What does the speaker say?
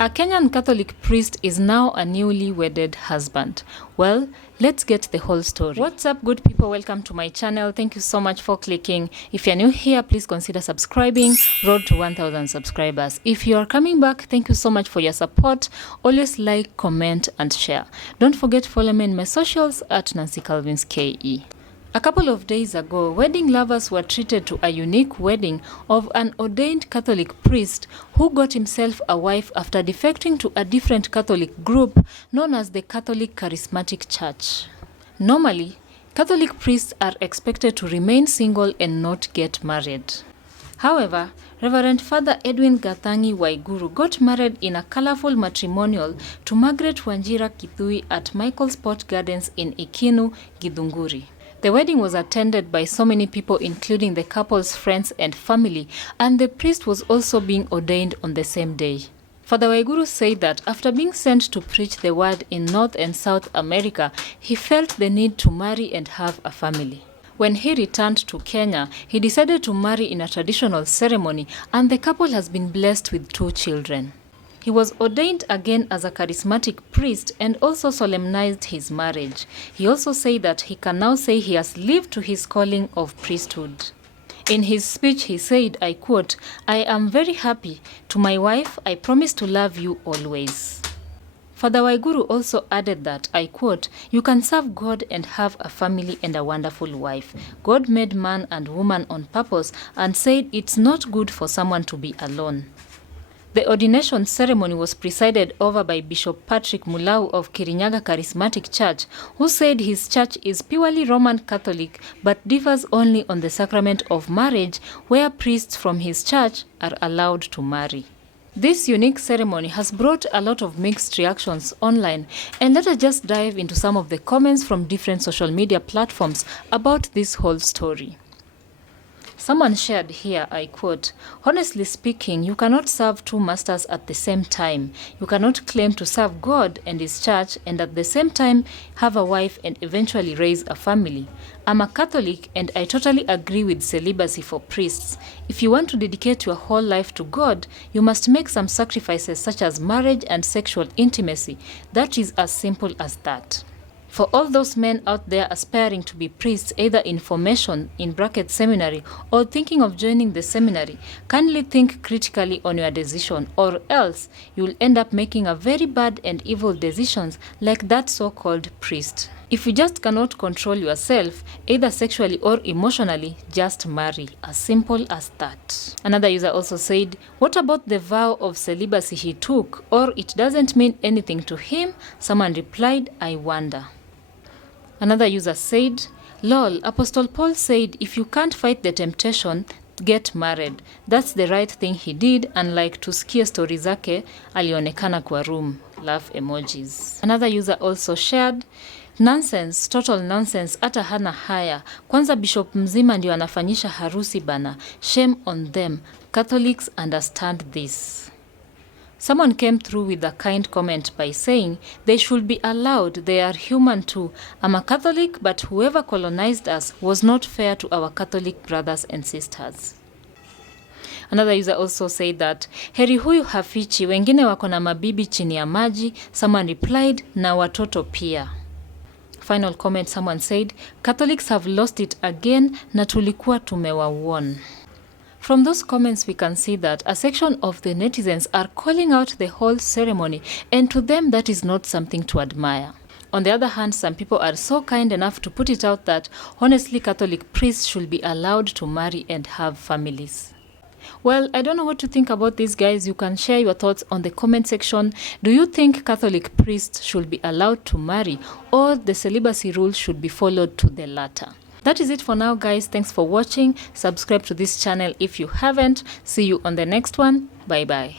A Kenyan Catholic priest is now a newly wedded husband. Well, let's get the whole story. What's up, good people? Welcome to my channel. Thank you so much for clicking. If you're new here, please consider subscribing. Road to 1,000 subscribers. If you are coming back, thank you so much for your support. Always like, comment, and share. Don't forget to follow me in my socials at Nancy Calvin's KE. A couple of days ago, wedding lovers were treated to a unique wedding of an ordained Catholic priest who got himself a wife after defecting to a different Catholic group known as the Catholic Charismatic Church. Normally, Catholic priests are expected to remain single and not get married. However, Reverend Father Edwin Gathangi Waiguru got married in a colorful matrimonial to Margaret Wanjira Kithui at Michael's Port Gardens in Ikinu, Githunguri. The wedding was attended by so many people, including the couple's friends and family, and the priest was also being ordained on the same day. Father Waiguru said that after being sent to preach the word in North and South America, he felt the need to marry and have a family. When he returned to Kenya, he decided to marry in a traditional ceremony, and the couple has been blessed with 2 children. He was ordained again as a charismatic priest and also solemnized his marriage. He also said that he can now say he has lived to his calling of priesthood. In his speech, he said, I quote, "I am very happy. To my wife, I promise to love you always." Father Waiguru also added that, I quote, "You can serve God and have a family and a wonderful wife. God made man and woman on purpose and said it's not good for someone to be alone." The ordination ceremony was presided over by Bishop Patrick Mulau of Kirinyaga Charismatic Church, who said his church is purely Roman Catholic but differs only on the sacrament of marriage, where priests from his church are allowed to marry. This unique ceremony has brought a lot of mixed reactions online, and let us just dive into some of the comments from different social media platforms about this whole story. Someone shared here, I quote, "Honestly speaking, you cannot serve 2 masters at the same time. You cannot claim to serve God and His church and at the same time have a wife and eventually raise a family. I'm a Catholic and I totally agree with celibacy for priests. If you want to dedicate your whole life to God, you must make some sacrifices such as marriage and sexual intimacy. That is as simple as that." For all those men out there aspiring to be priests, either in formation, in bracket seminary, or thinking of joining the seminary, kindly think critically on your decision, or else you'll end up making a very bad and evil decisions like that so-called priest. If you just cannot control yourself, either sexually or emotionally, just marry. As simple as that. Another user also said, "What about the vow of celibacy he took? Or it doesn't mean anything to him?" Someone replied, "I wonder." Another user said, "Lol, Apostle Paul said if you can't fight the temptation, get married. That's the right thing he did, unlike tusikie story zake, alionekana kwa room." Laugh emojis. Another user also shared, "Nonsense, total nonsense, hata hana haya. Kwanza bishop mzima ndio anafanyisha harusi bana. Shame on them. Catholics understand this." Someone came through with a kind comment by saying, "They should be allowed, they are human too. I'm a Catholic, but whoever colonized us was not fair to our Catholic brothers and sisters." Another user also said that, "Heri huyu hafichi, wengine wako na mabibi chini ya maji." Someone replied, "Na watoto pia." Final comment, someone said, "Catholics have lost it again, na tulikuwa tumewawarn." From those comments, we can see that a section of the netizens are calling out the whole ceremony, and to them that is not something to admire. On the other hand, some people are so kind enough to put it out that honestly Catholic priests should be allowed to marry and have families. Well, I don't know what to think about this, guys. You can share your thoughts on the comment section. Do you think Catholic priests should be allowed to marry, or the celibacy rule should be followed to the latter? That is it for now, guys. Thanks for watching. Subscribe to this channel if you haven't. See you on the next one. Bye bye.